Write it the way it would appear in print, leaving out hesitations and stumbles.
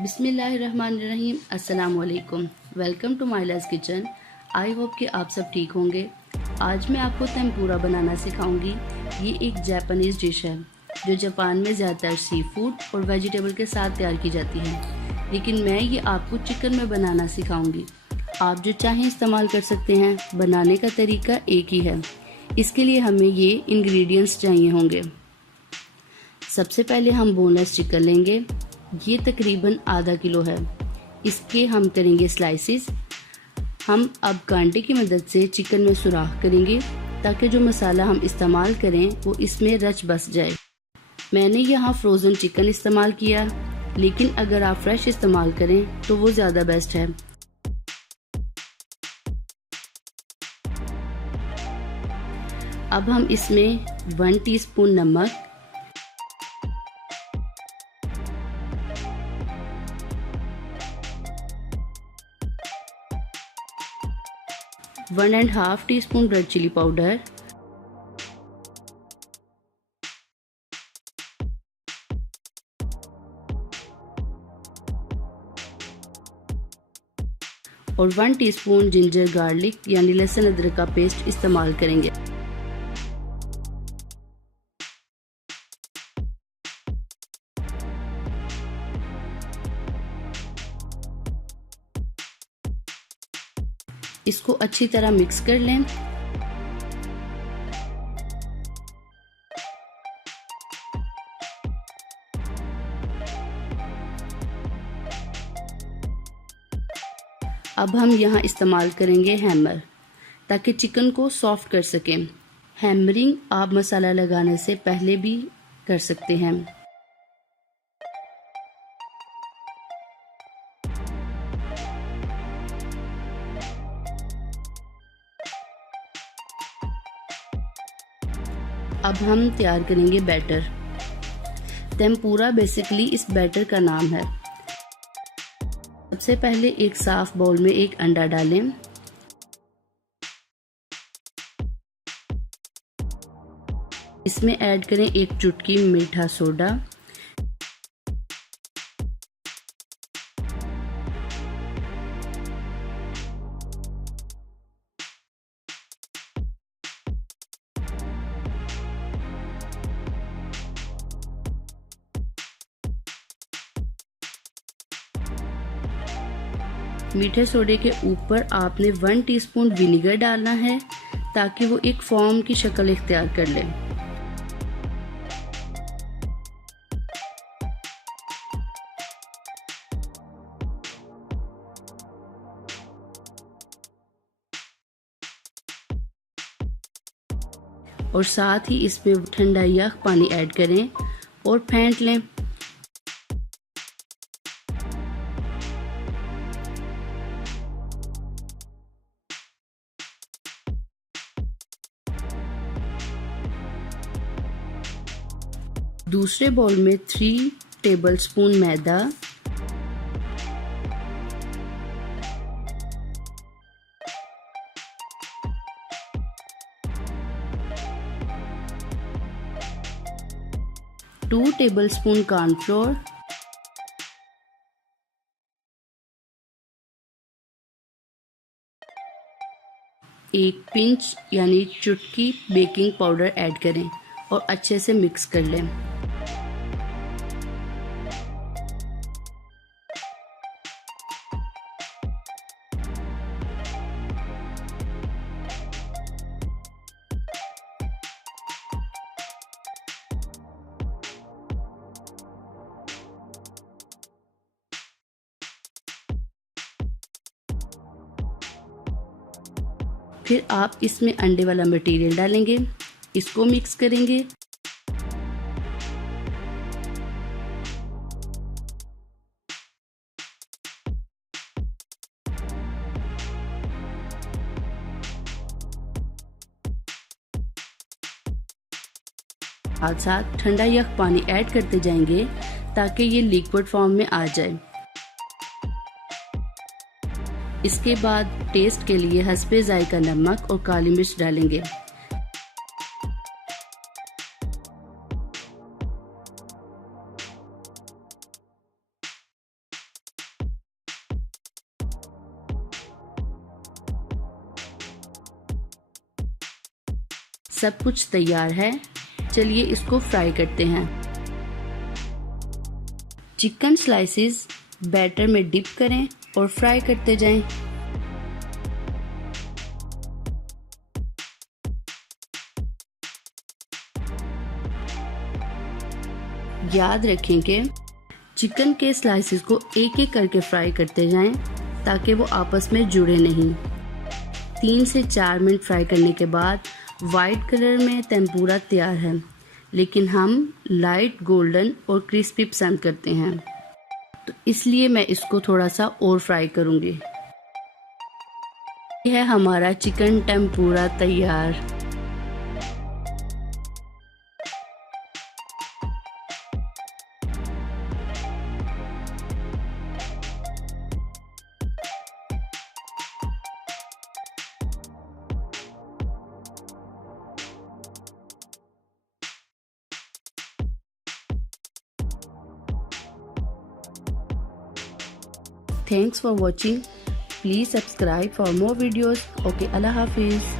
बिस्मिल्लाहिर्रहमानिर्रहीम। अस्सलाम वालेकुम। वेलकम टू माइलास किचन। आई होप कि आप सब ठीक होंगे। आज मैं आपको टेम्पुरा बनाना सिखाऊंगी। ये एक जापानीज़ डिश है जो जापान में ज़्यादातर सी फूड और वेजिटेबल के साथ तैयार की जाती है, लेकिन मैं ये आपको चिकन में बनाना सिखाऊंगी। आप जो चाहें इस्तेमाल कर सकते हैं। बनाने का तरीका एक ही है। इसके लिए हमें ये इंग्रेडिएंट्स चाहिए होंगे। सबसे पहले हम बोनलेस चिकन लेंगे। ये तकरीबन आधा किलो है। इसके हम करेंगे स्लाइसिस। हम अब कांटे की मदद से चिकन में सुराख करेंगे ताकि जो मसाला हम इस्तेमाल करें वो इसमें रच बस जाए। मैंने यहाँ फ्रोज़न चिकन इस्तेमाल किया, लेकिन अगर आप फ्रेश इस्तेमाल करें तो वो ज़्यादा बेस्ट है। अब हम इसमें 1 टीस्पून नमक, 1.5 टीस्पून रेड चिली पाउडर, और 1 टीस्पून जिंजर गार्लिक यानी लहसुन अदरक का पेस्ट इस्तेमाल करेंगे। इसको अच्छी तरह मिक्स कर लें। अब हम यहाँ इस्तेमाल करेंगे हैमर ताकि चिकन को सॉफ्ट कर सकें। हैमरिंग आप मसाला लगाने से पहले भी कर सकते हैं। अब हम तैयार करेंगे बैटर। टेम्पुरा बेसिकली इस बैटर का नाम है। सबसे पहले एक साफ बाउल में एक अंडा डालें। इसमें ऐड करें एक चुटकी मीठा सोडा, मीठे सोडे के ऊपर आपने 1 टीस्पून विनेगर डालना है ताकि वो एक फॉर्म की शक्ल इख्तियार कर ले। और साथ ही इसमें ठंडा यख पानी ऐड करें और फेंट लें। दूसरे बाउल में 3 टेबलस्पून मैदा, टू टेबलस्पून कॉर्नफ्लोर, एक पिंच यानी चुटकी बेकिंग पाउडर ऐड करें और अच्छे से मिक्स कर लें। फिर आप इसमें अंडे वाला मटेरियल डालेंगे, इसको मिक्स करेंगे। साथ साथ ठंडा यख पानी ऐड करते जाएंगे ताकि ये लिक्विड फॉर्म में आ जाए। इसके बाद टेस्ट के लिए हस्बे जायका नमक और काली मिर्च डालेंगे। सब कुछ तैयार है, चलिए इसको फ्राई करते हैं। चिकन स्लाइसेस बैटर में डिप करें और फ्राई करते जाएं। याद रखें कि चिकन के स्लाइसेस को एक एक करके फ्राई करते जाएं ताकि वो आपस में जुड़े नहीं। 3 से 4 मिनट फ्राई करने के बाद वाइट कलर में टेम्पुरा तैयार है, लेकिन हम लाइट गोल्डन और क्रिस्पी पसंद करते हैं, तो इसलिए मैं इसको थोड़ा सा और फ्राई करूँगी। यह है हमारा चिकन टेम्पुरा तैयार। Thanks for watching. Please subscribe for more videos. Okay, Allah Hafiz.